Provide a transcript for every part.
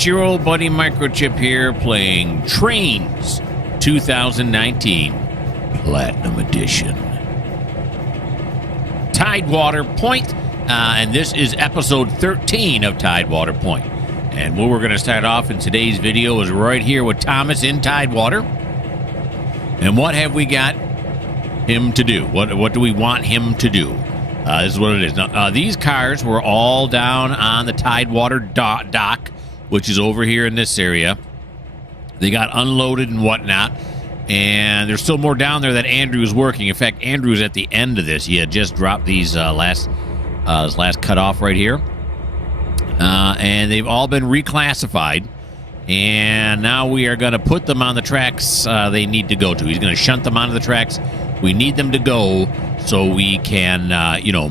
It's your old buddy Mikerowchip here playing Trainz 2019 Platinum Edition. Tidewater Point, and this is episode 13 of Tidewater Point. And where we're going to start off in today's video is right here with Thomas in Tidewater. And what have we got him to do? What do we want him to do? This is what it is. Now, these cars were all down on the Tidewater dock, which is over here in this area. They got unloaded and whatnot. And there's still more down there that Andrew is working. In fact, Andrew's at the end of this. He had just dropped these last cut off right here. And they've all been reclassified. And now we are going to put them on the tracks they need to go to. He's going to shunt them onto the tracks we need them to go so we can,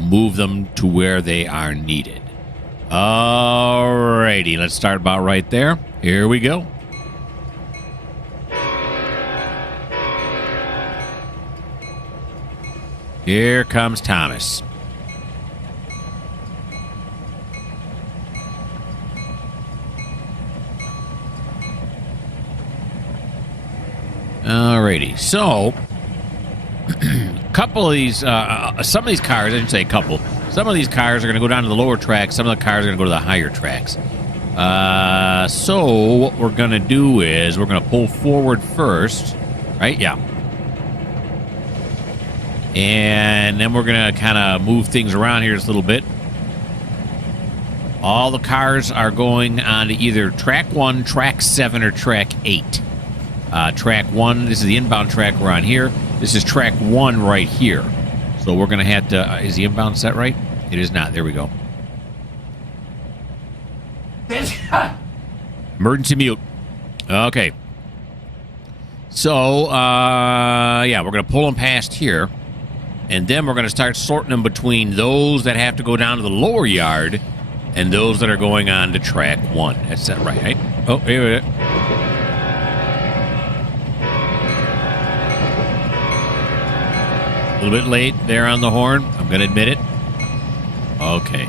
move them to where they are needed. Alrighty, let's start about right there. Here we go. Here comes Thomas. Alrighty, so couple of these, some of these cars, I didn't say a couple, some of these cars are going to go down to the lower tracks, some of the cars are going to go to the higher tracks. So what we're going to do is we're going to pull forward first, right? Yeah. And then we're going to kind of move things around here just a little bit. All the cars are going on to either track 1, track 7, or track 8. Track 1, this is the inbound track we're on here. This is track 1 right here. So we're going to have to... is the inbound set right? It is not. There we go. Emergency mute. Okay. So, yeah, we're going to pull them past here. And then we're going to start sorting them between those that have to go down to the lower yard and those that are going on to track 1. That's that right? Oh, here we go. A little bit late there on the horn. I'm going to admit it. Okay.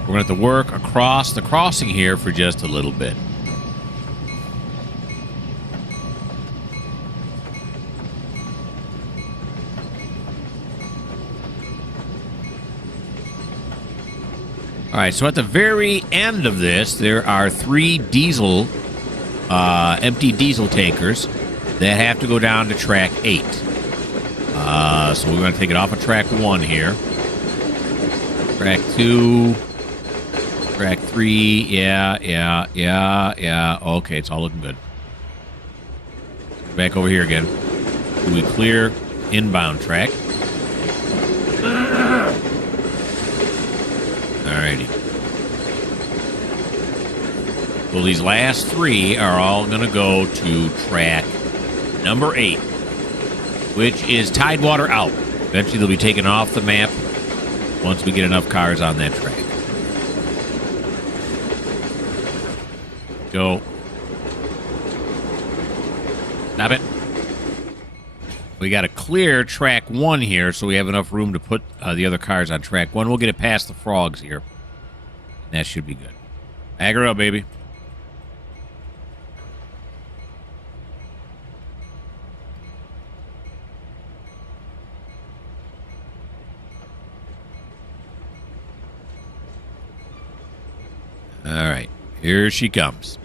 We're going to have to work across the crossing here for just a little bit. All right, so at the very end of this, there are 3 diesel, empty diesel tankers that have to go down to track 8. So we're going to take it off of track 1 here. Track 2. Track 3. Yeah. Okay, it's all looking good. Back over here again. We clear inbound track. Alrighty. So these last 3 are all going to go to track number 8. Which is Tidewater out. Eventually they'll be taken off the map once we get enough cars on that track. Go. Stop it. We got to clear track 1 here so we have enough room to put the other cars on track 1. We'll get it past the frogs here. That should be good. Bag her up, baby. All right, here she comes.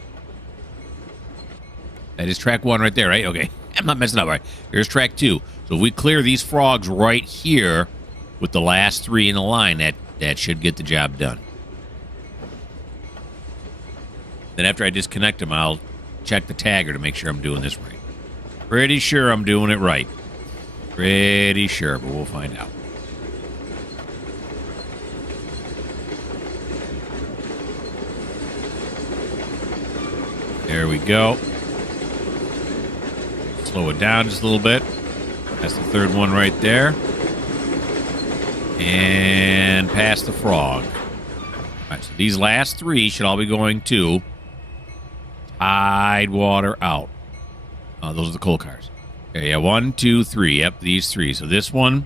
That is track 1 right there, right? Okay, I'm not messing up. All right, here's track 2. So if we clear these frogs right here with the last 3 in the line, that should get the job done. Then after I disconnect them, I'll check the tagger to make sure I'm doing this right. Pretty sure I'm doing it right. Pretty sure, but we'll find out. There we go. Slow it down just a little bit. That's the 3rd one right there. And past the frog. All right, so these last 3 should all be going to Tidewater out. Those are the coal cars. Okay, yeah, 1, 2, 3. Yep, these 3. So this one,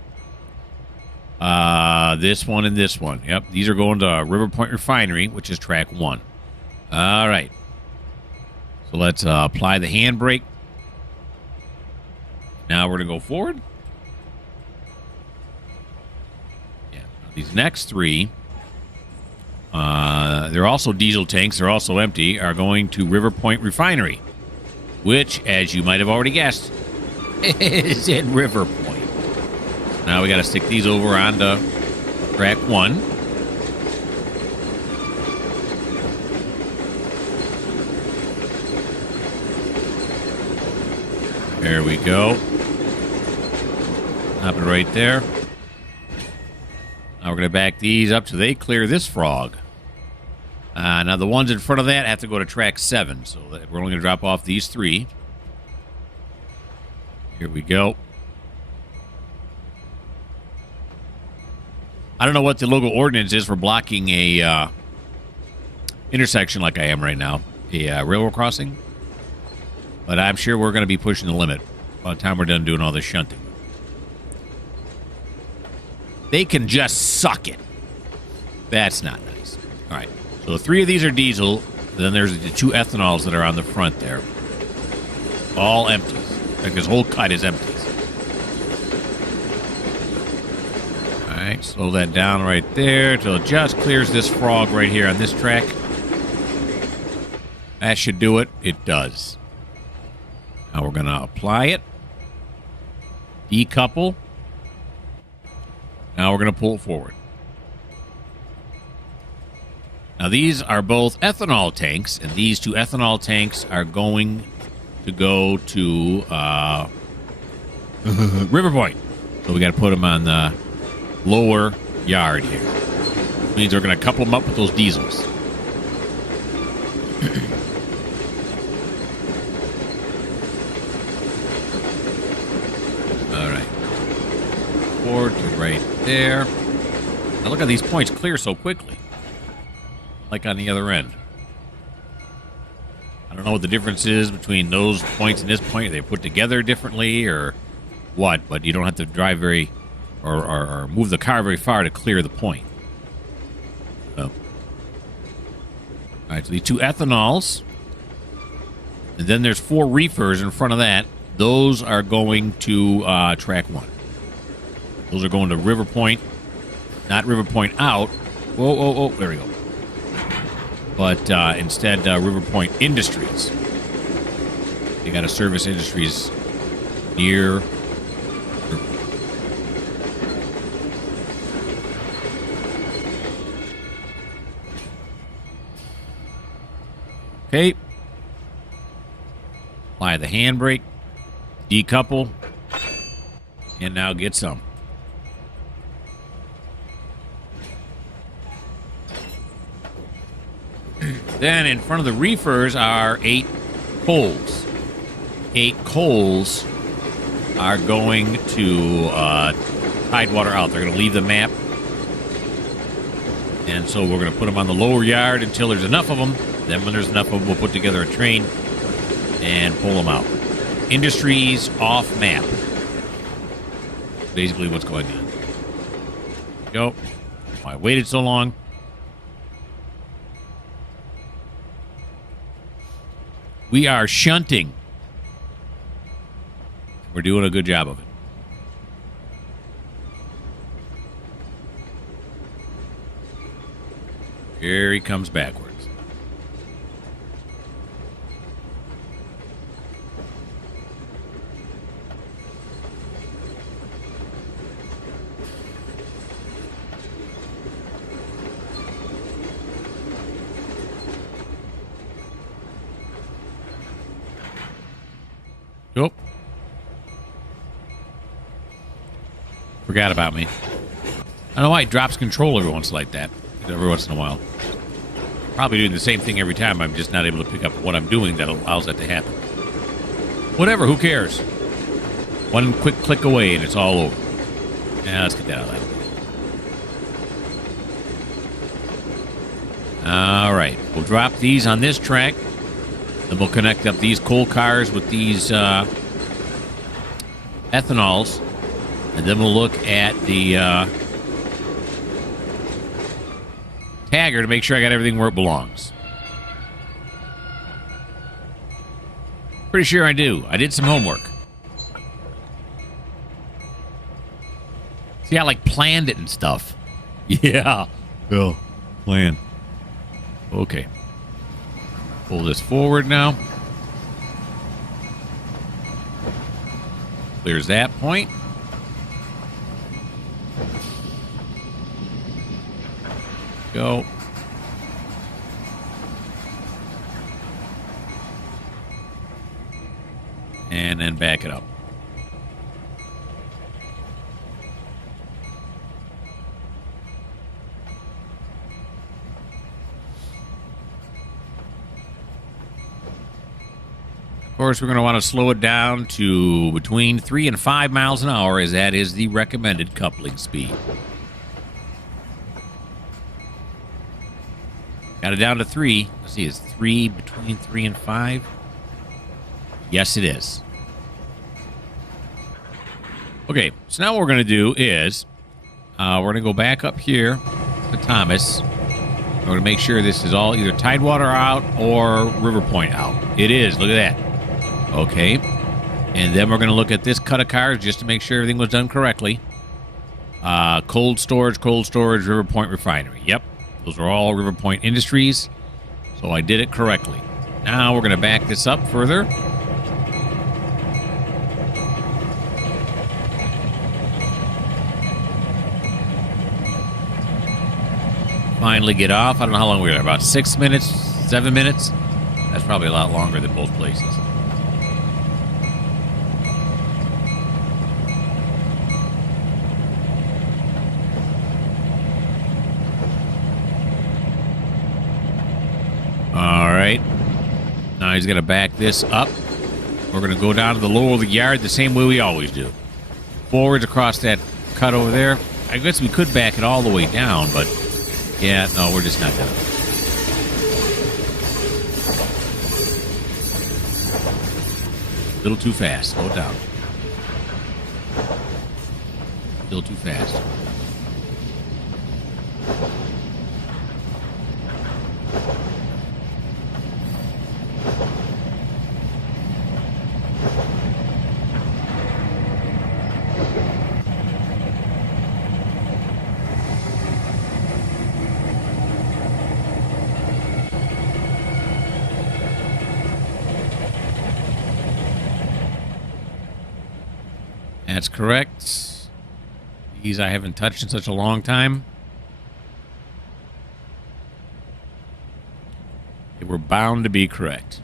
this one, and this one. Yep, these are going to River Point Refinery, which is track 1. All right. So let's apply the handbrake. Now we're going to go forward. Yeah. These next three, they're also diesel tanks. They're also empty, are going to River Point Refinery, which, as you might have already guessed, is at River Point. Now we got to stick these over onto track 1. There we go. Stop it right there. Now we're going to back these up so they clear this frog. Now the ones in front of that have to go to track 7. So we're only going to drop off these 3. Here we go. I don't know what the local ordinance is for blocking a intersection like I am right now. A railroad crossing. But I'm sure we're going to be pushing the limit by the time we're done doing all this shunting. They can just suck it. That's not nice. All right. So 3 of these are diesel. Then there's the 2 ethanols that are on the front there. All empties. Like this whole cut is empties. All right. Slow that down right there till it just clears this frog right here on this track. That should do it. It does. Now we're going to apply it. Decouple. Now we're going to pull it forward. Now these are both ethanol tanks, and these 2 ethanol tanks are going to go to River Point. So we got to put them on the lower yard here. Which means we're going to couple them up with those diesels. To right there. Now look at these points clear so quickly. Like on the other end. I don't know what the difference is between those points and this point. Are they put together differently or what? But you don't have to drive very or move the car very far to clear the point. So. All right, so these 2 ethanols. And then there's 4 reefers in front of that. Those are going to track 1. Those are going to River Point, not River Point out. Whoa, there we go. But instead, River Point Industries. They got a service industries near. Okay. Apply the handbrake, decouple, and now get some. Then in front of the reefers are 8 coals. 8 coals are going to Tidewater out. They're going to leave the map. And so we're going to put them on the lower yard until there's enough of them. Then when there's enough of them, we'll put together a train and pull them out. Industries off map. Basically what's going on. Go. Why I waited so long. We are shunting. We're doing a good job of it. Here he comes backwards. Nope. Forgot about me. I don't know why it drops control every once like that. Every once in a while. Probably doing the same thing every time. I'm just not able to pick up what I'm doing that allows that to happen. Whatever, who cares? One quick click away and it's all over. Now let's get that out of that. All right. We'll drop these on this track. Then we'll connect up these coal cars with these ethanols. And then we'll look at the tagger to make sure I got everything where it belongs. Pretty sure I do. I did some homework. See, I like planned it and stuff. Yeah. Well, plan. Okay. Pull this forward now. Clears that point. Go. And then back it up. Of course, we're going to want to slow it down to between 3 and 5 miles an hour, as that is the recommended coupling speed. Got it down to 3. Let's see, is 3 between 3 and 5? Yes, it is. Okay, so now what we're going to do is we're going to go back up here to Thomas. We're going to make sure this is all either Tidewater out or River Point out. It is. Look at that. Okay. And then we're going to look at this cut of cars just to make sure everything was done correctly. Cold storage, River Point Refinery. Yep. Those are all River Point Industries. So I did it correctly. Now we're going to back this up further. Finally get off. I don't know how long we were there. About 6 minutes, 7 minutes. That's probably a lot longer than most places. All right. Now he's going to back this up. We're going to go down to the lower of the yard the same way we always do. Forwards across that cut over there. I guess we could back it all the way down, but yeah, no, we're just not done. A little too fast. Slow it down. Still too fast. That's correct. These I haven't touched in such a long time. They were bound to be correct.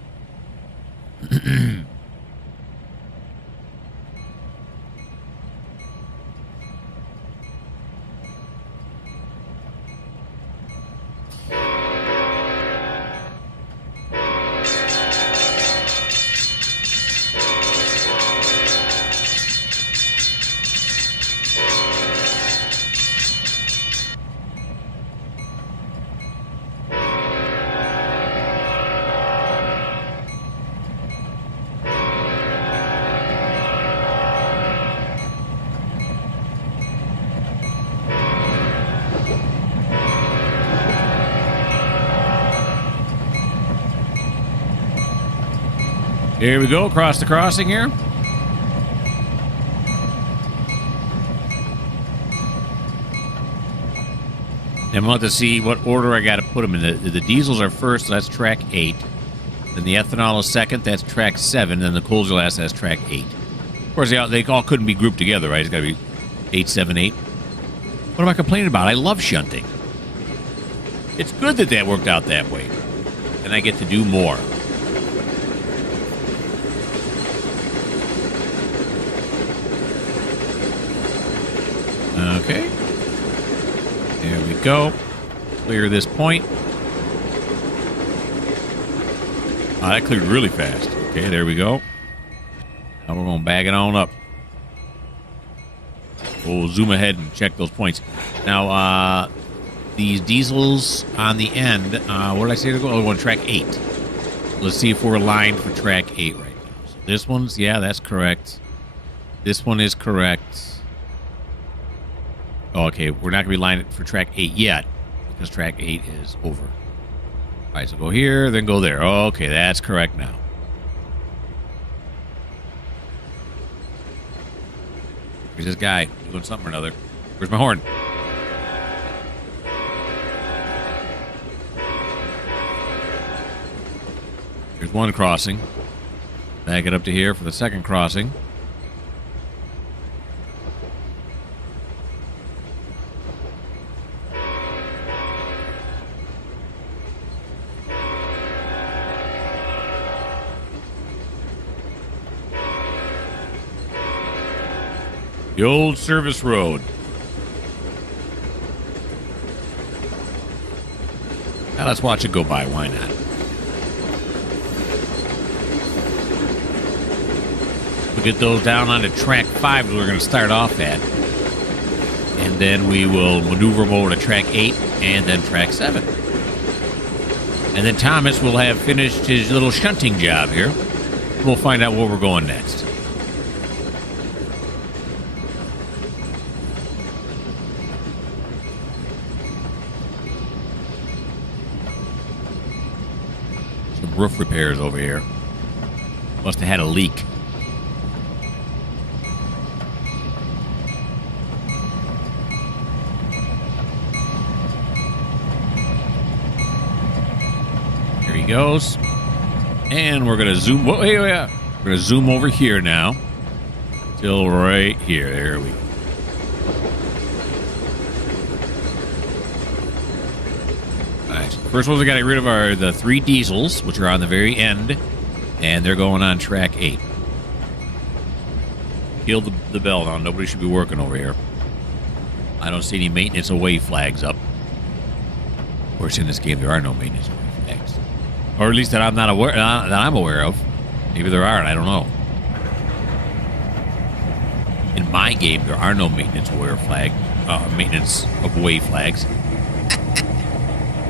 Here we go, across the crossing here. I'm about to see what order I got to put them in. The diesels are first, so that's track 8. Then the ethanol is second, that's track 7. Then the coals are last, that's track 8. Of course, they all couldn't be grouped together, right? It's got to be 8, 7, 8. What am I complaining about? I love shunting. It's good that that worked out that way. And I get to do more. Okay. There we go. Clear this point. Oh, that cleared really fast. Okay, there we go. Now we're going to bag it on up. We'll zoom ahead and check those points. Now, these diesels on the end, what did I say to go? Oh, we're going to track 8. Let's see if we're aligned for track 8 right now. So this one's, yeah, that's correct. This one is correct. Oh, okay, we're not going to be lined for track 8 yet because track 8 is over. All right, so go here, then go there. Okay, that's correct now. There's this guy doing something or another. Where's my horn? There's one crossing. Back it up to here for the second crossing. The old service road. Now let's watch it go by. Why not? We'll get those down onto track 5 that we're going to start off at. And then we will maneuver them over to track 8 and then track 7. And then Thomas will have finished his little shunting job here. We'll find out where we're going next. Roof repairs over here. Must have had a leak. Here he goes. And we're going to zoom. Whoa, yeah. We're going to zoom over here now. Till right here. There we go. First ones we got to get rid of are the 3 diesels, which are on the very end, and they're going on track 8. Kill the bell now. Nobody should be working over here. I don't see any maintenance away flags up. Of course, in this game, there are no maintenance away flags. Or at least that I'm not aware that I'm aware of. Maybe there are, and I don't know. In my game, there are no maintenance away flags.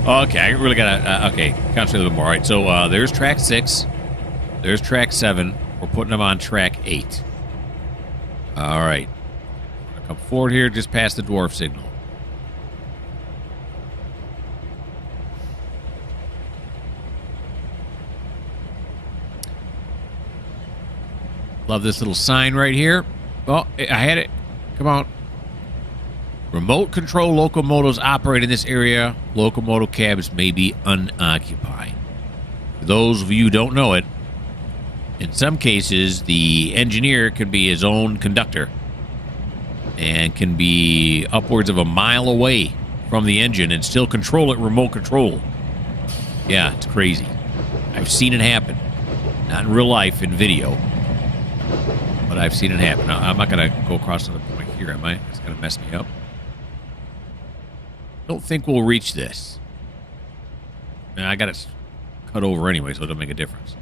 Okay, I really gotta, okay, concentrate a little bit more. All right, so there's track 6. There's track 7. We're putting them on track 8. All right. I'm gonna come forward here, just past the dwarf signal. Love this little sign right here. Oh, I had it. Come on. Remote control locomotives operate in this area. Locomotive cabs may be unoccupied. For those of you who don't know it, in some cases, the engineer can be his own conductor and can be upwards of a mile away from the engine and still control it remote control. Yeah, it's crazy. I've seen it happen. Not in real life, in video. But I've seen it happen. Now, I'm not going to go across to the point here, am I? It's going to mess me up. Don't think we'll reach this. And I got it cut over anyway, so it doesn't make a difference.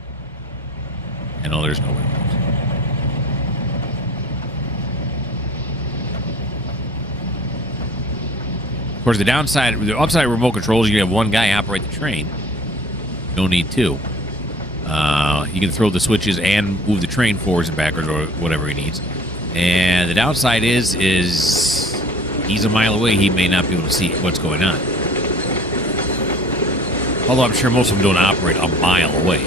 I know there's no way. Of course, the upside of remote control is you have one guy operate the train. No need two. You can throw the switches and move the train forwards and backwards or whatever he needs. And the downside is he's a mile away. He may not be able to see what's going on. Although I'm sure most of them don't operate a mile away.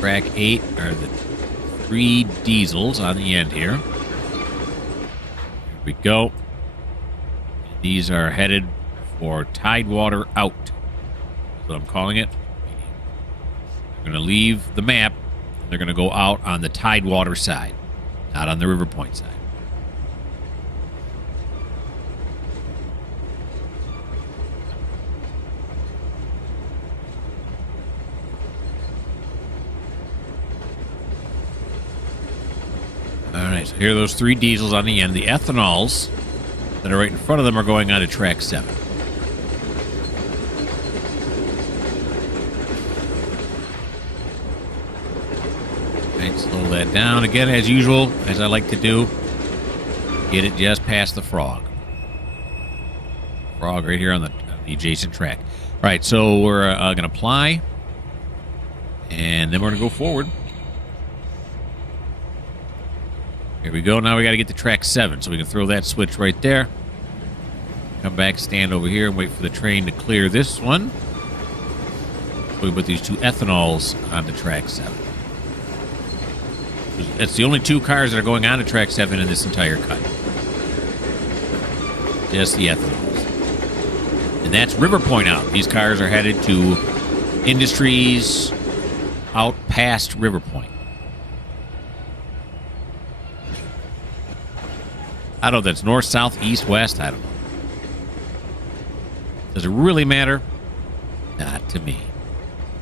Track 8 are the 3 diesels on the end here. Here we go. These are headed for Tidewater out. That's what I'm calling it. They're going to leave the map. They're going to go out on the Tidewater side, not on the River Point side. All right, so here are those 3 diesels on the end. The ethanols that are right in front of them are going on to track 7. Slow that down again, as usual, as I like to do. Get it just past the frog. Frog right here on the adjacent track. All right, so we're going to apply, and then we're going to go forward. Here we go. Now we got to get to track 7, so we can throw that switch right there. Come back, stand over here, and wait for the train to clear this one. We put these 2 ethanols onto track 7. It's the only 2 cars that are going on to track 7 in this entire cut. Just the ethanols. And that's River Point out. These cars are headed to Industries out past River Point. I don't know if that's north, south, east, west. I don't know. Does it really matter? Not to me.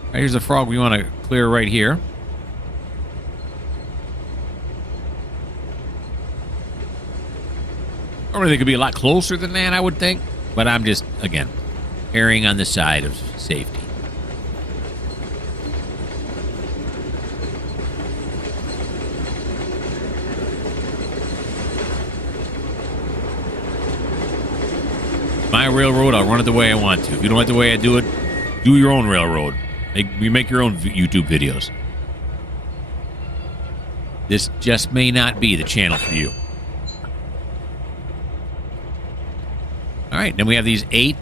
All right, here's the frog we want to clear right here. Or they could be a lot closer than that, I would think. But I'm just, again, erring on the side of safety. My railroad, I'll run it the way I want to. If you don't like the way I do it, do your own railroad. You make your own YouTube videos. This just may not be the channel for you. All right, then we have these 8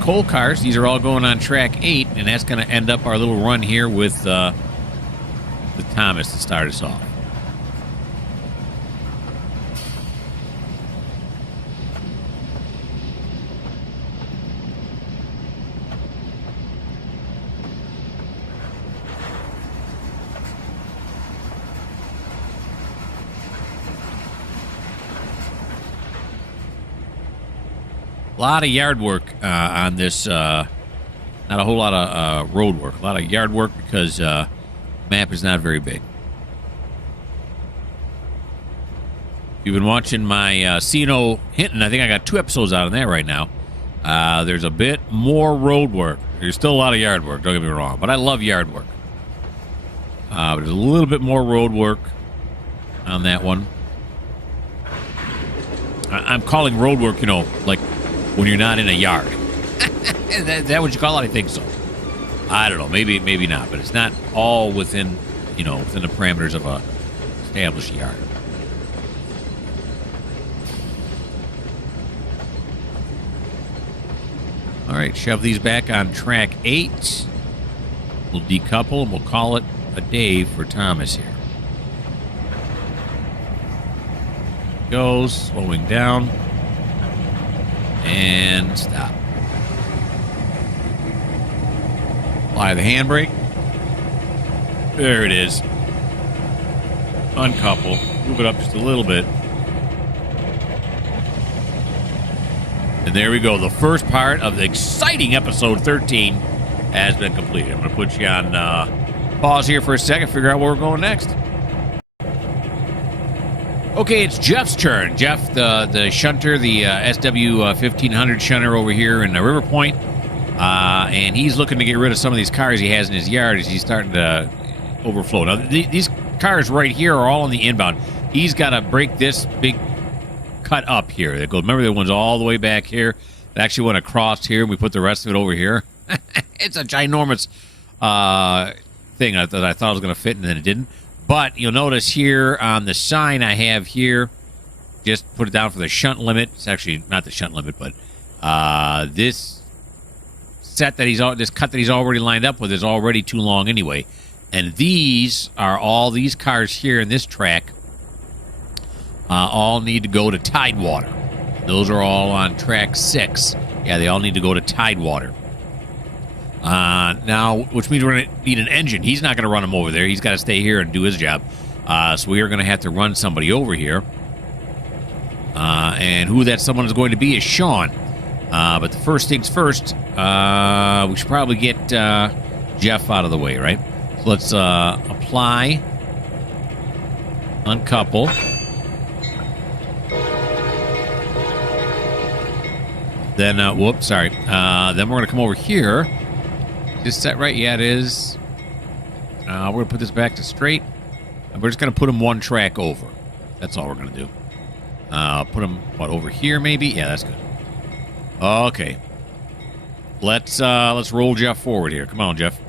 coal cars. These are all going on track 8, and that's going to end up our little run here with Thomas to start us off. A lot of yard work on this. Not a whole lot of road work. A lot of yard work because map is not very big. If you've been watching my CNO Hinton, I think I got 2 episodes out on that right now. There's a bit more road work. There's still a lot of yard work, don't get me wrong, but I love yard work. There's a little bit more road work on that one. I'm calling road work, like when you're not in a yard. Is that what you call it? I think so. I don't know. Maybe not. But it's not all within, within the parameters of a established yard. All right, shove these back on track 8. We'll decouple and we'll call it a day for Thomas here. Goes, slowing down. And stop. Apply the handbrake. There it is. Uncouple. Move it up just a little bit. And there we go. The first part of the exciting episode 13 has been completed. I'm going to put you on pause here for a second, figure out where we're going next. Okay, it's Jeff's turn. Jeff, the shunter, the SW 1500 shunter over here in River Point. And he's looking to get rid of some of these cars he has in his yard as he's starting to overflow. Now, these cars right here are all on the inbound. He's got to break this big cut up here. That goes. Remember, the one's all the way back here. It actually went across here. We put the rest of it over here. It's a ginormous thing that I thought was going to fit, and then it didn't. But you'll notice here on the sign I have here, just put it down for the shunt limit. It's actually not the shunt limit, but this cut that he's already lined up with is already too long anyway. And these are all these cars here in this track. All need to go to Tidewater. Those are all on track 6. Yeah, they all need to go to Tidewater. Now, which means we're going to need an engine. He's not going to run them over there. He's got to stay here and do his job. So we are going to have to run somebody over here. And who that someone is going to be is Sean. But the first things first, we should probably get Jeff out of the way, right? So let's apply, uncouple. Then, whoops, sorry. Then we're going to come over here. Just set right? Yeah, it is. We're going to put this back to straight. And we're just going to put them one track over. That's all we're going to do. Put them, over here maybe? Yeah, that's good. Okay. Let's roll Jeff forward here. Come on, Jeff.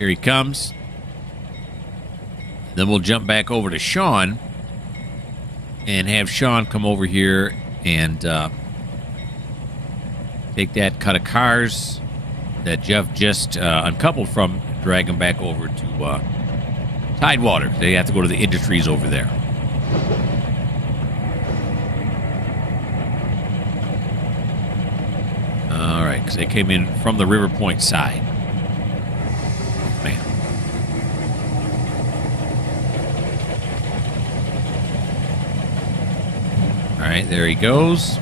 Here he comes. Then we'll jump back over to Sean and have Sean come over here and take that cut of cars that Jeff just uncoupled from, drag them back over to Tidewater. They have to go to the industries over there. All right, because they came in from the River Point side. Man. All right, there he goes.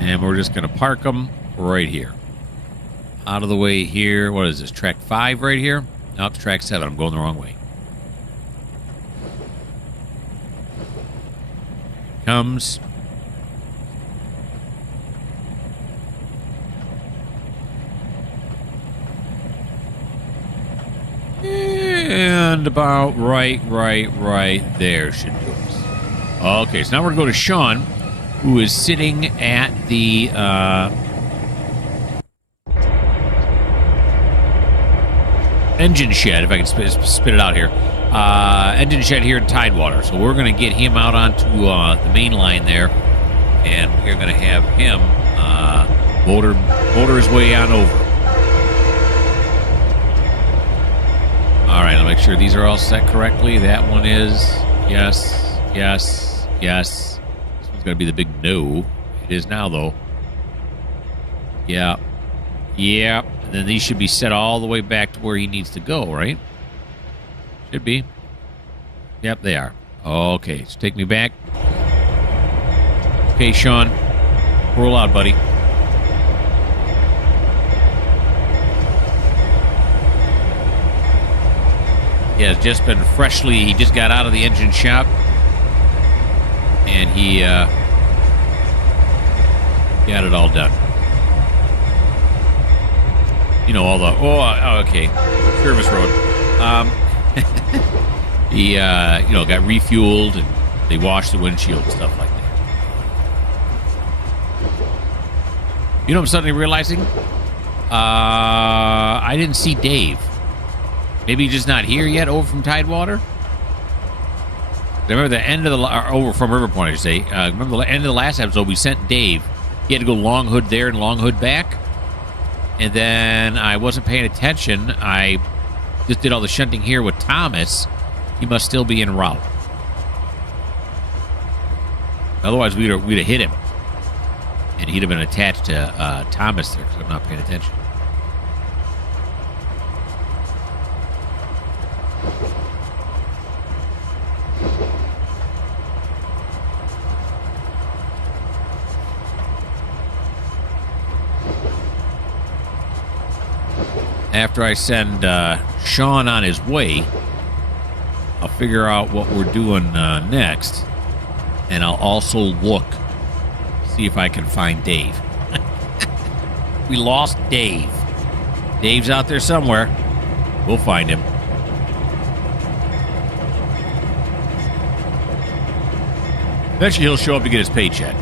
And we're just going to park them right here. Out of the way here. What is this? Track 5 right here? Nope, it's track 7. I'm going the wrong way. Comes. And about right there should do us. Okay, so now we're going to go to Sean, who is sitting at the engine shed, if I can spit it out here. Engine shed here in Tidewater. So we're going to get him out onto the main line there, and we're going to have him motor his way on over. All right, I'll make sure these are all set correctly. That one is yes. This one's going to be the big no. It is now, though. Yeah. And then these should be set all the way back to where he needs to go, right? Should be. Yep, they are. Okay, so take me back. Okay, Sean. Roll out, buddy. He has just been he just got out of the engine shop. And he got it all done. You know, all the... Oh, okay. Service road. He, got refueled, and they washed the windshield and stuff like that. You know what I'm suddenly realizing? I didn't see Dave. Maybe he's just not here yet, over from Tidewater? Remember the end of over from River Point, I should say. Remember the end of the last episode, we sent Dave. He had to go Long Hood there and Long Hood back. And then I wasn't paying attention. I just did all the shunting here with Thomas. He must still be en route. Otherwise, we'd have hit him. And he'd have been attached to Thomas there because I'm not paying attention. After I send Sean on his way, I'll figure out what we're doing next, and I'll also look, see if I can find Dave. We lost Dave. Dave's out there somewhere. We'll find him. Eventually he'll show up to get his paycheck.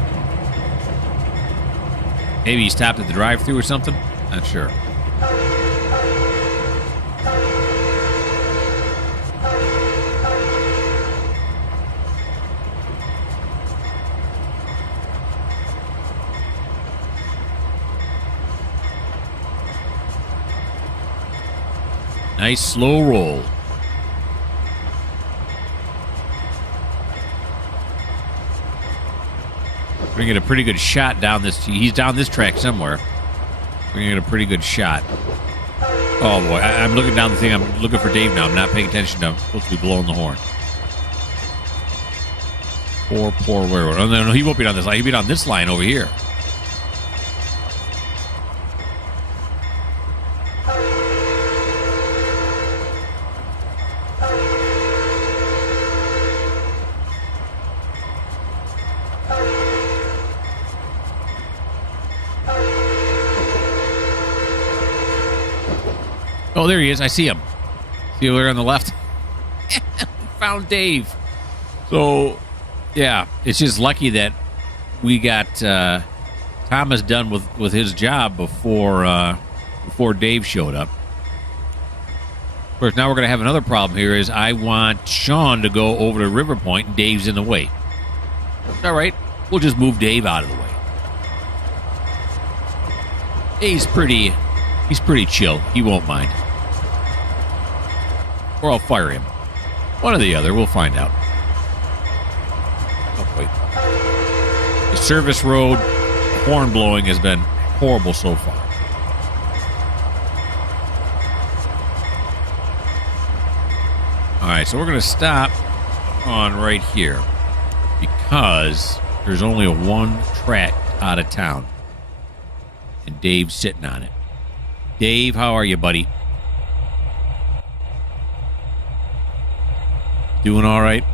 Maybe he stopped at the drive-thru or something? Not sure. Nice slow roll. We're going to get a pretty good shot down this. He's down this track somewhere. We're going to get a pretty good shot. Oh, boy. I'm looking down the thing. I'm looking for Dave now. I'm not paying attention to him. I'm supposed to be blowing the horn. Poor railroad. Oh, no, he won't be down this line. He'll be down this line over here. Oh, there he is. I see him. See over there on the left? Found Dave. So, yeah, it's just lucky that we got Thomas done with his job before Dave showed up. Of course, now we're going to have another problem here is I want Sean to go over to River Point, and Dave's in the way. It's all right. we'll just move Dave out of the way. He's pretty chill. He won't mind. Or I'll fire him. One or the other. We'll find out. Oh, wait. The service road horn blowing has been horrible so far. All right, so we're going to stop on right here because there's only a one track out of town. And Dave's sitting on it. Dave, how are you, buddy? Doing all right?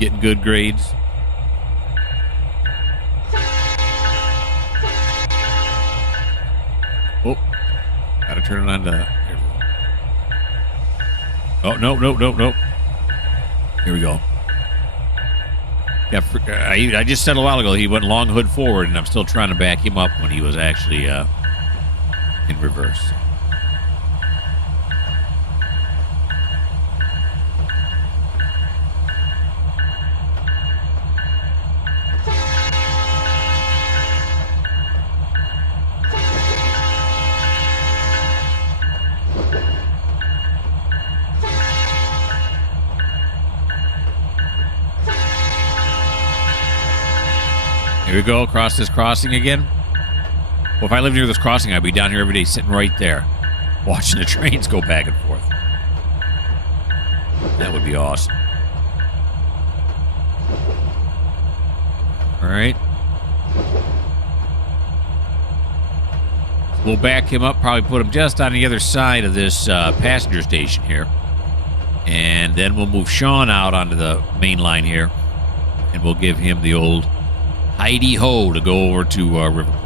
Getting good grades? Oh, gotta turn it on to... Oh, no. Here we go. Yeah, I just said a while ago he went long hood forward, and I'm still trying to back him up when he was actually in reverse. Here we go, across this crossing again. Well, if I lived near this crossing, I'd be down here every day, sitting right there, watching the trains go back and forth. That would be awesome. All right. We'll back him up, probably put him just on the other side of this passenger station here. And then we'll move Sean out onto the main line here. And we'll give him the old Heidi-ho to go over to River Point.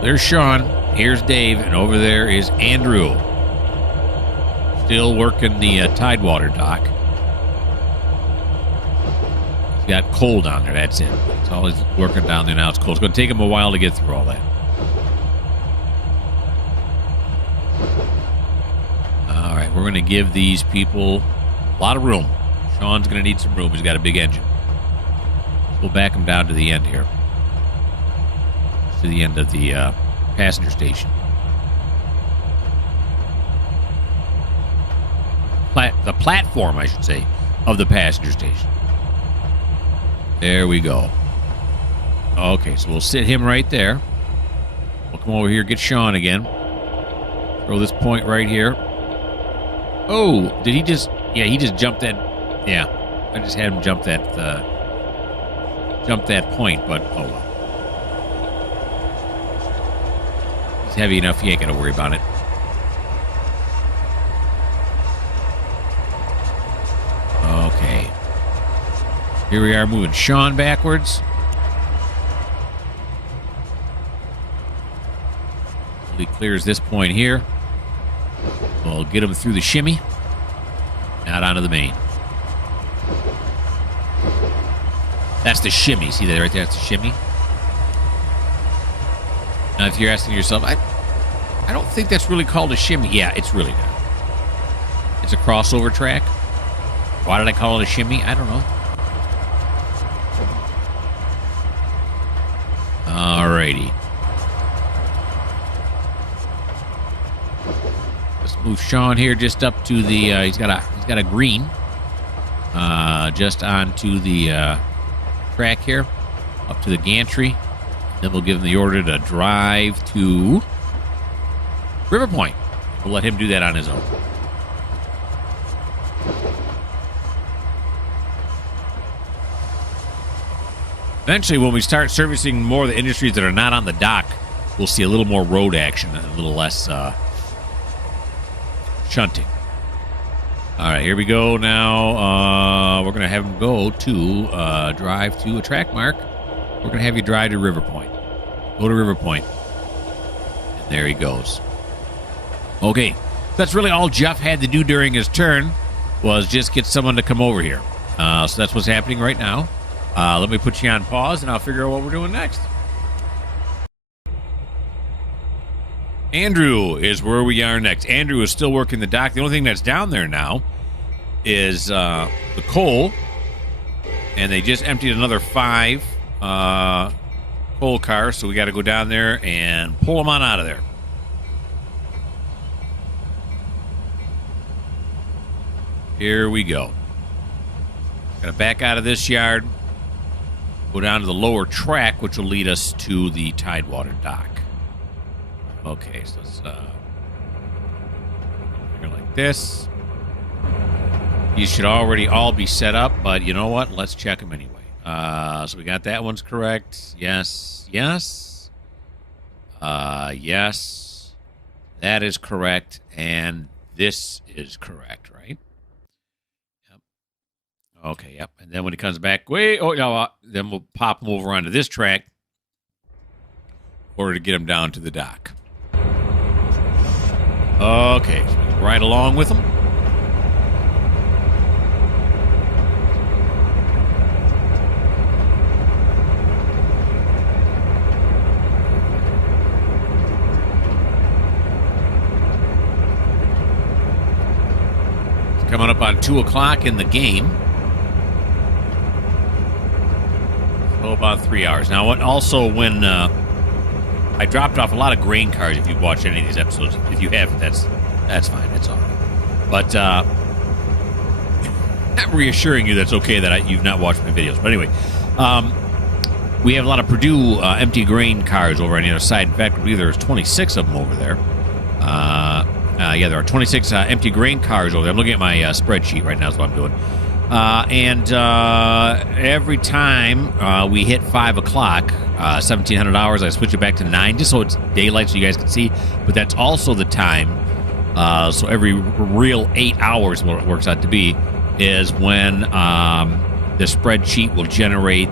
There's Sean, here's Dave, and over there is Andrew. Still working the Tidewater dock. He's got coal down there, that's it. It's always working down there now, it's cold. It's going to take him a while to get through all that. All right, we're going to give these people a lot of room. Sean's going to need some room. He's got a big engine. We'll back him down to the end here. To the end of the passenger station. The platform, I should say, of the passenger station. There we go. Okay, so we'll sit him right there. We'll come over here, get Sean again. Throw this point right here. Oh, did he just... Yeah, he just jumped that... Yeah, I just had him jump that point, but oh well. He's heavy enough, he ain't gonna worry about it. Okay. Here we are moving Sean backwards. He clears this point here. We'll get him through the shimmy. Out onto the main. That's the shimmy. See that right there? That's the shimmy. Now, if you're asking yourself, I don't think that's really called a shimmy. Yeah, it's really not. It's a crossover track. Why did I call it a shimmy? I don't know. Alrighty. Let's move Sean here just up to the. He's got a green. Just onto the track here, up to the gantry. Then we'll give him the order to drive to River Point. We'll let him do that on his own. Eventually, when we start servicing more of the industries that are not on the dock, we'll see a little more road action and a little less shunting. All right, here we go now. We're going to have him go to drive to a track mark. We're going to have you drive to River Point. Go to River Point. And there he goes. Okay, that's really all Jeff had to do during his turn was just get someone to come over here. So that's what's happening right now. Let me put you on pause, and I'll figure out what we're doing next. Andrew is where we are next. Andrew is still working the dock. The only thing that's down there now is the coal, and they just emptied another 5 coal cars, so we got to go down there and pull them on out of there. Here we go. Got to back out of this yard, go down to the lower track, which will lead us to the Tidewater dock. Okay, so let's go like this. These should already all be set up, but you know what? Let's check them anyway. So we got that one's correct. Yes, yes. Yes. That is correct, and this is correct, right? Yep. Okay, yep. And then when he comes back, then we'll pop him over onto this track in order to get him down to the dock. Okay, so right along with him. Coming up on 2 o'clock in the game. So about 3 hours. Now, also when I dropped off a lot of grain cars, if you've watched any of these episodes. If you haven't, that's fine. That's all right. But not reassuring you that's okay that you've not watched my videos. But anyway, we have a lot of Purdue empty grain cars over on the other side. In fact I believe there's 26 of them over there. Yeah, there are 26 empty grain cars over there. I'm looking at my spreadsheet right now is what I'm doing. And every time we hit 5 o'clock, 1,700 hours, I switch it back to 9 just so it's daylight so you guys can see. But that's also the time. So every real 8 hours, what it works out to be, is when the spreadsheet will generate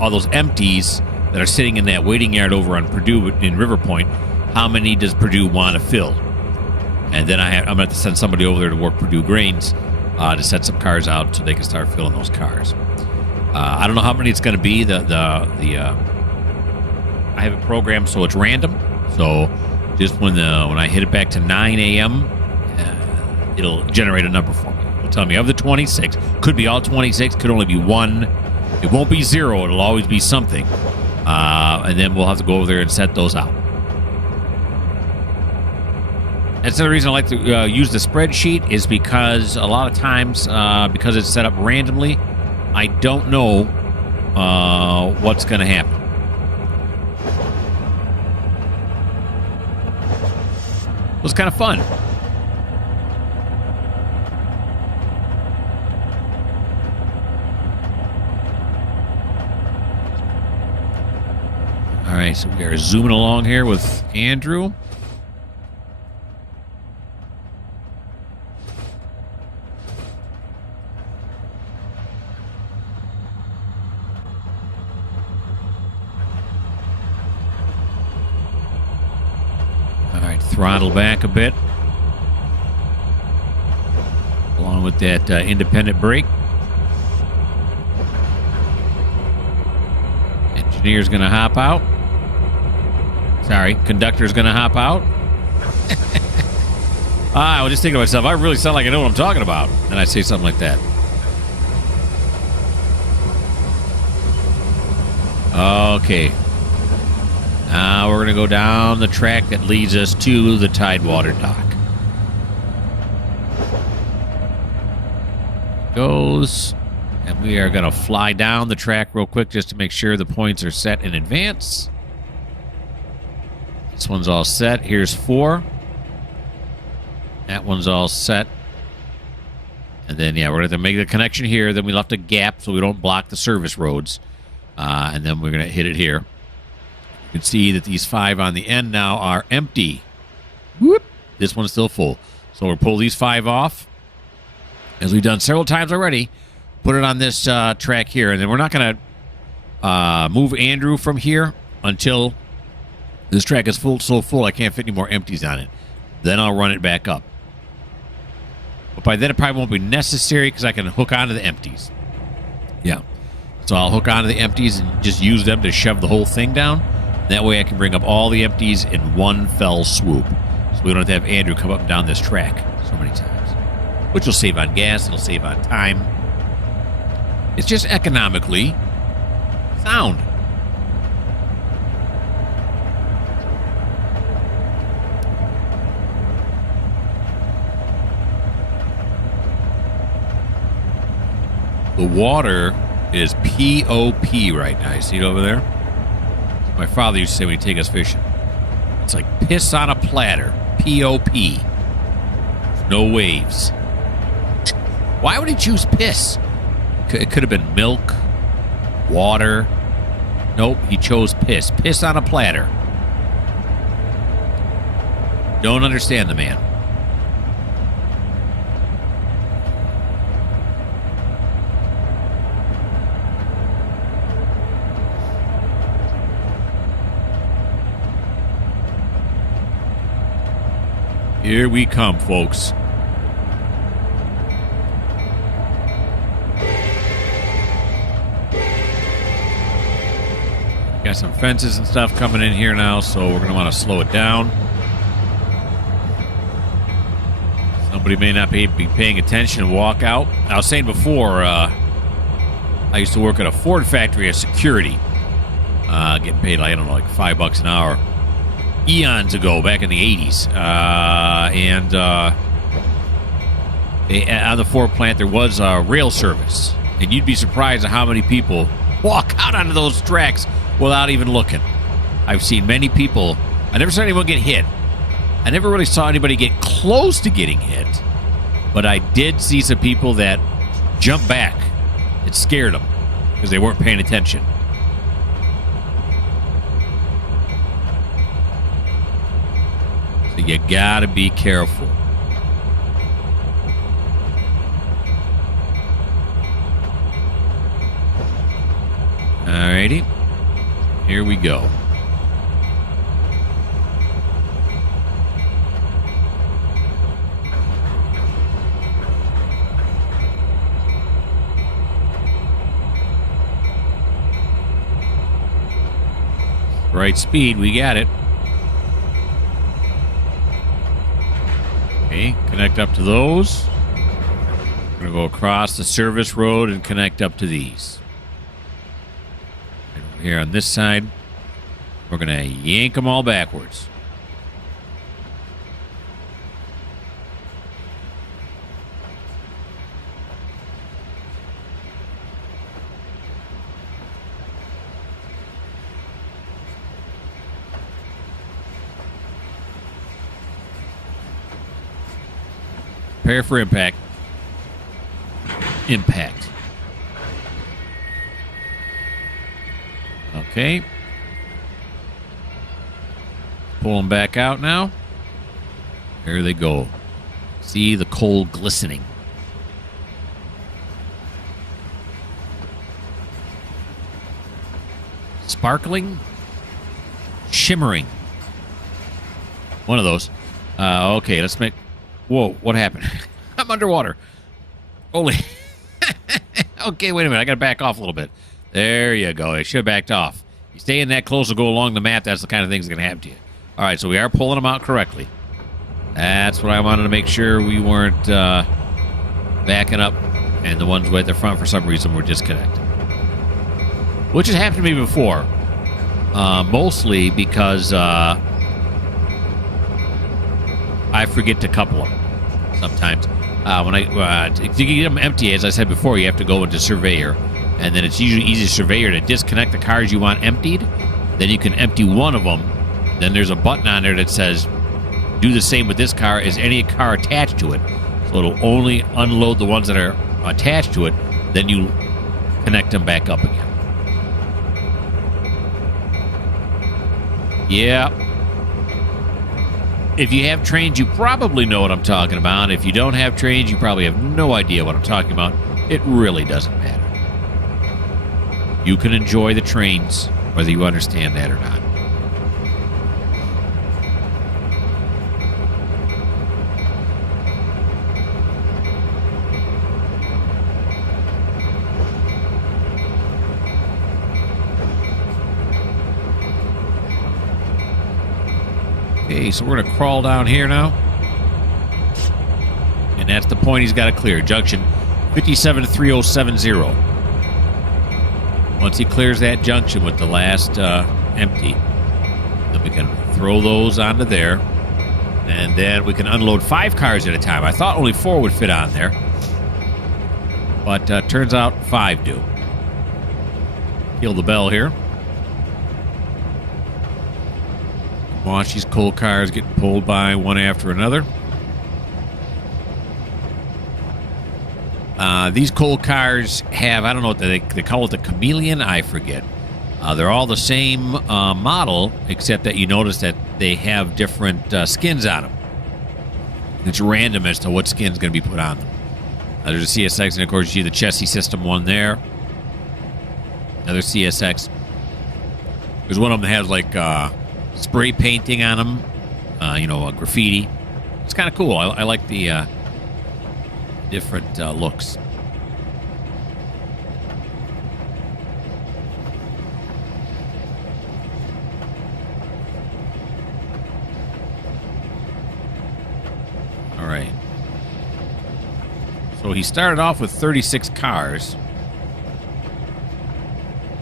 all those empties that are sitting in that waiting yard over on Purdue in River Point. How many does Purdue want to fill? And then I'm going to have to send somebody over there to work Purdue Grains to set some cars out so they can start filling those cars. I don't know how many it's going to be. I have it programmed so it's random. So just when I hit it back to 9 a.m., it'll generate a number for me. It'll tell me of the 26. Could be all 26. Could only be one. It won't be 0. It'll always be something. And then we'll have to go over there and set those out. That's the reason I like to use the spreadsheet is because a lot of times, because it's set up randomly, I don't know what's going to happen. It was kind of fun. All right, so we are zooming along here with Andrew. Throttle back a bit, along with that independent brake. Engineer's going to hop out. Sorry, conductor's going to hop out. I was just thinking to myself, I really sound like I know what I'm talking about. And I say something like that. Okay. Now we're going to go down the track that leads us to the Tidewater dock. Goes, and we are going to fly down the track real quick just to make sure the points are set in advance. This one's all set. Here's 4. That one's all set. And then, yeah, we're going to make the connection here. Then we left a gap so we don't block the service roads. And then we're going to hit it here. You can see that these 5 on the end now are empty. Whoop! This one's still full. So we'll pull these 5 off, as we've done several times already. Put it on this track here. And then we're not going to move Andrew from here until this track is so full I can't fit any more empties on it. Then I'll run it back up. But by then, it probably won't be necessary because I can hook onto the empties. Yeah. So I'll hook onto the empties and just use them to shove the whole thing down. That way I can bring up all the empties in one fell swoop. So we don't have to have Andrew come up and down this track so many times. Which will save on gas. It'll save on time. It's just economically sound. The water is P-O-P right now. You see it over there? My father used to say when he'd take us fishing. It's like piss on a platter. P-O-P. No waves. Why would he choose piss? It could have been milk, water. Nope, he chose piss. Piss on a platter. Don't understand the man. Here we come, folks. Got some fences and stuff coming in here now, so we're going to want to slow it down. Somebody may not be paying attention and walk out. I was saying before, I used to work at a Ford factory as security. Getting paid, I don't know, like $5 an hour. Eons ago, back in the 80s. On the Ford plant, there was rail service. And you'd be surprised at how many people walk out onto those tracks without even looking. I've seen many people. I never saw anyone get hit. I never really saw anybody get close to getting hit. But I did see some people that jumped back. It scared them because they weren't paying attention. So you gotta be careful. Alrighty. Here we go. Right speed, we got it. Okay, connect up to those. We're going to go across the service road and connect up to these. And over here on this side, we're going to yank them all backwards. Prepare for impact. Impact. Okay. Pull them back out now. There they go. See the coal glistening. Sparkling. Shimmering. One of those. Okay, let's make... Whoa, what happened? I'm underwater. Holy. Okay, wait a minute. I got to back off a little bit. There you go. I should have backed off. You stay in that close or go along the map, that's the kind of things that can happen to you. All right, so we are pulling them out correctly. That's what I wanted to make sure we weren't backing up, and the ones way at the front for some reason were disconnected. Which has happened to me before. Mostly because I forget to couple them sometimes. To get them empty, as I said before, you have to go into Surveyor. And then it's usually easy to Surveyor to disconnect the cars you want emptied. Then you can empty one of them. Then there's a button on there that says, do the same with this car as any car attached to it. So it'll only unload the ones that are attached to it. Then you connect them back up again. Yeah. If you have Trainz, you probably know what I'm talking about. If you don't have Trainz, you probably have no idea what I'm talking about. It really doesn't matter. You can enjoy the Trainz, whether you understand that or not. Okay, so we're going to crawl down here now. And that's the point he's got to clear. Junction 573070. Once he clears that junction with the last empty, then we can throw those onto there. And then we can unload 5 cars at a time. I thought only 4 would fit on there. But turns out 5 do. Kill the bell here. Watch these coal cars getting pulled by one after another. These coal cars have, I don't know what they call it, the chameleon, I forget. They're all the same model, except that you notice that they have different skins on them. It's random as to what skin's going to be put on them. There's a CSX, and of course you see the chassis system one there. Another CSX. There's one of them that has like spray painting on them, graffiti. It's kind of cool. I like the different looks. All right. So he started off with 36 cars.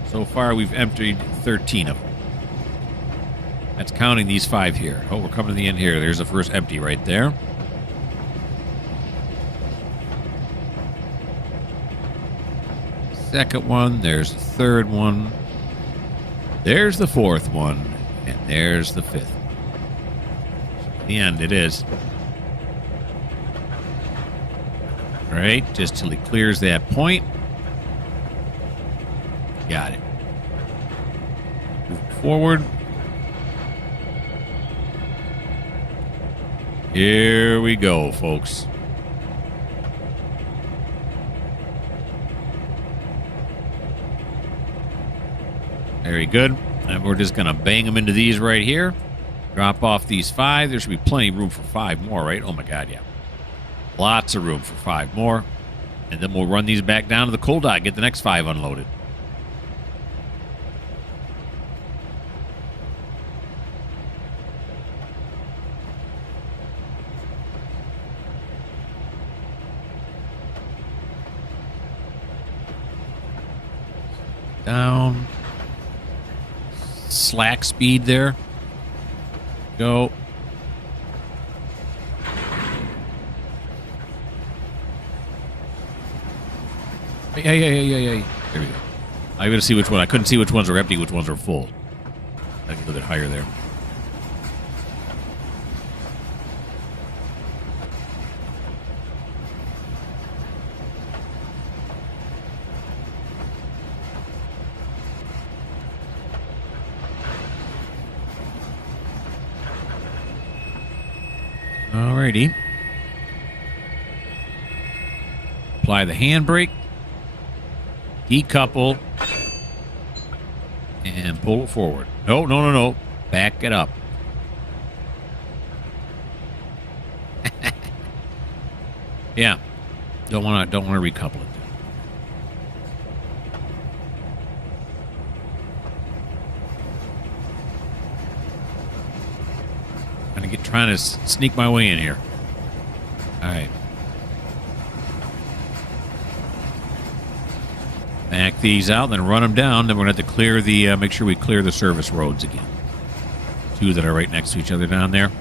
So far, we've emptied 13 of them. That's counting these 5 here. Oh, we're coming to the end here. There's the first empty right there. Second one. There's the third one. There's the fourth one. And there's the 5th. The end it is. All right, just till he clears that point. Got it. Move forward. Here we go, folks. Very good. And we're just going to bang them into these right here. Drop off these 5. There should be plenty of room for 5 more, right? Oh, my God, yeah. Lots of room for 5 more. And then we'll run these back down to the coal dock, get the next 5 unloaded. Down. Slack speed there. Go. Yeah. There we go. I'm going to see which one. I couldn't see which ones are empty, which ones are full. I can a little bit higher there. Alrighty. Apply the handbrake. Decouple. And pull it forward. No. Back it up. Yeah. Don't want to recouple it. Trying to sneak my way in here. All right. Back these out, then run them down. Then we're going to have to clear the, make sure we clear the service roads again. 2 that are right next to each other down there.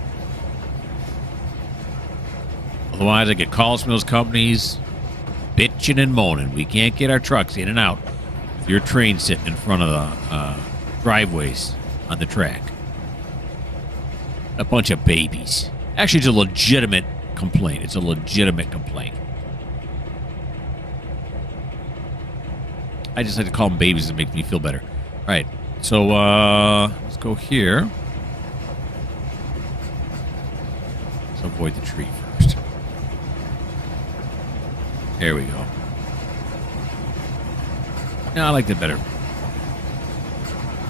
Otherwise, I get calls from those companies bitching and moaning. We can't get our trucks in and out with your train sitting in front of the driveways on the track. A bunch of babies. Actually, it's a legitimate complaint. It's a legitimate complaint. I just like to call them babies. It makes me feel better. All right. So, let's go here. Let's avoid the tree first. There we go. No, I like that better.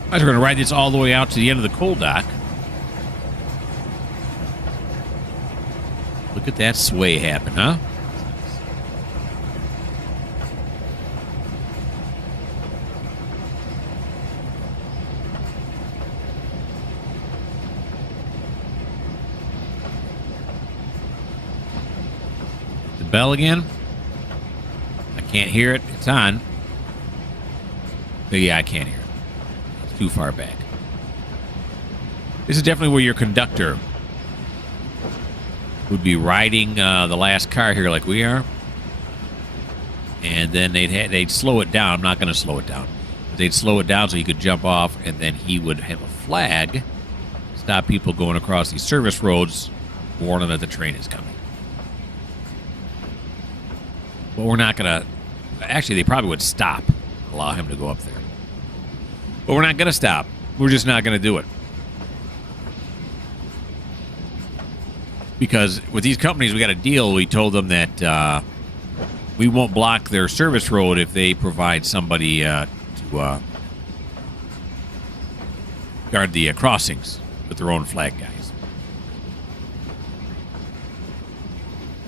We're going to ride this all the way out to the end of the coal dock. Look at that sway happen, huh? bell again. I can't hear it. It's on. But yeah, I can't hear it. It's too far back. This is definitely where your conductor would be riding the last car here like we are. And then they'd slow it down. I'm not going to slow it down. They'd slow it down so he could jump off, and then he would have a flag, stop people going across these service roads, warn them that the train is coming. But we're not going to... Actually, they probably would stop, allow him to go up there. But we're not going to stop. We're just not going to do it. Because with these companies, we got a deal. We told them that we won't block their service road if they provide somebody to guard the crossings with their own flag guys.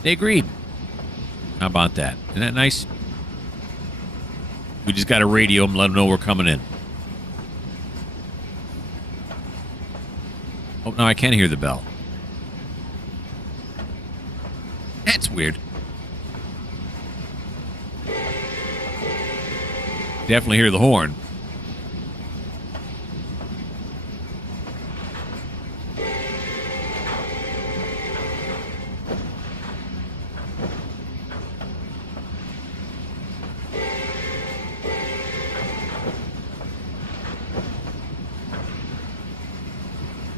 They agreed. How about that? Isn't that nice? We just got to radio them, let them know we're coming in. Oh, no, I can't hear the bell. That's weird. Definitely hear the horn.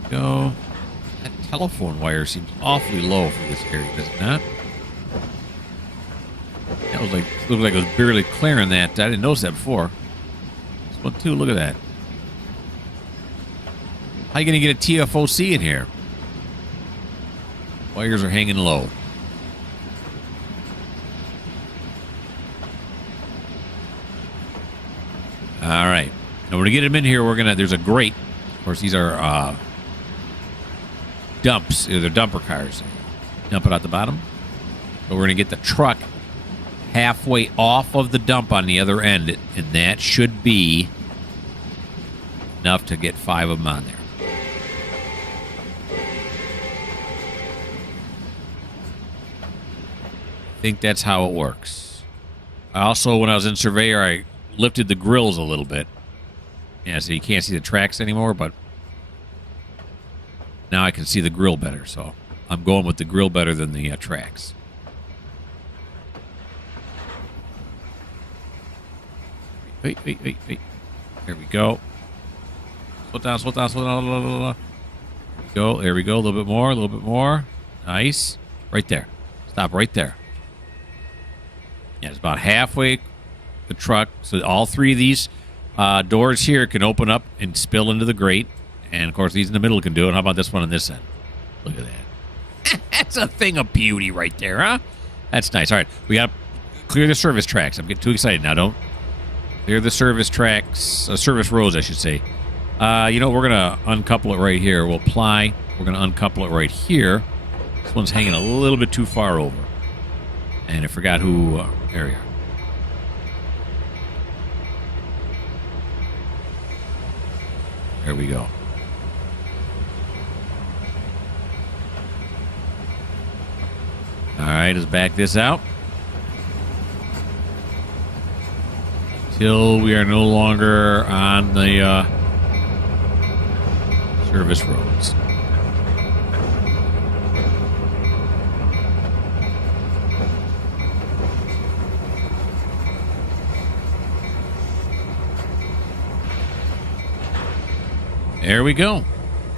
Go. That telephone wire seems awfully low for this area, does it not? That was like, looked like it was barely clearing that. I didn't notice that before. This one too, look at that. How are you going to get a TFOC in here? Wires are hanging low. All right. Now we're going to get them in here. There's a grate. Of course, these are dumps. They're dumper cars. Dump it out the bottom. So we're going to get the truck halfway off of the dump on the other end, and that should be enough to get 5 of them on there. I think that's how it works. I also, when I was in Surveyor, I lifted the grills a little bit. Yeah, so you can't see the tracks anymore, but now I can see the grill better, so I'm going with the grill better than the tracks. Wait. There we go. Slow down. There we go. A little bit more. Nice. Right there. Stop right there. Yeah, it's about halfway the truck. So all 3 of these doors here can open up and spill into the grate. And, of course, these in the middle can do it. How about this one on this end? Look at that. That's a thing of beauty right there, huh? That's nice. All right. We got to clear the service tracks. I'm getting too excited now. Don't. Clear the service tracks, service roads, I should say. We're going to uncouple it right here. We'll apply. We're going to uncouple it right here. This one's hanging a little bit too far over. And I forgot who... there we are. There we go. All right, let's back this out. Till we are no longer on the service roads. There we go.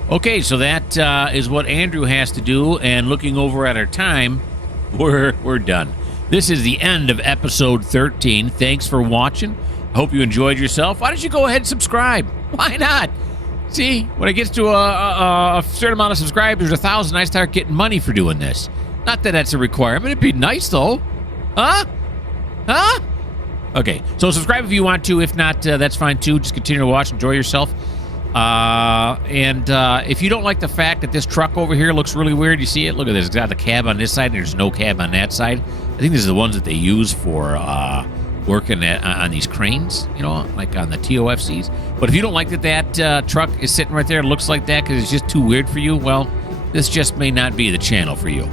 Okay, so that is what Andrew has to do, and looking over at our time, we're done. This is the end of episode 13. Thanks for watching. I hope you enjoyed yourself. Why don't you go ahead and subscribe? Why not? See, when it gets to a certain amount of subscribers, 1,000, I start getting money for doing this. Not that that's a requirement. It'd be nice, though. Huh? Okay, so subscribe if you want to. If not, that's fine, too. Just continue to watch. Enjoy yourself. And if you don't like the fact that this truck over here looks really weird, you see it? Look at this. It's got the cab on this side, and there's no cab on that side. I think this is the ones that they use for working on these cranes, like on the TOFCs. But if you don't like that truck is sitting right there and looks like that because it's just too weird for you, well, this just may not be the channel for you.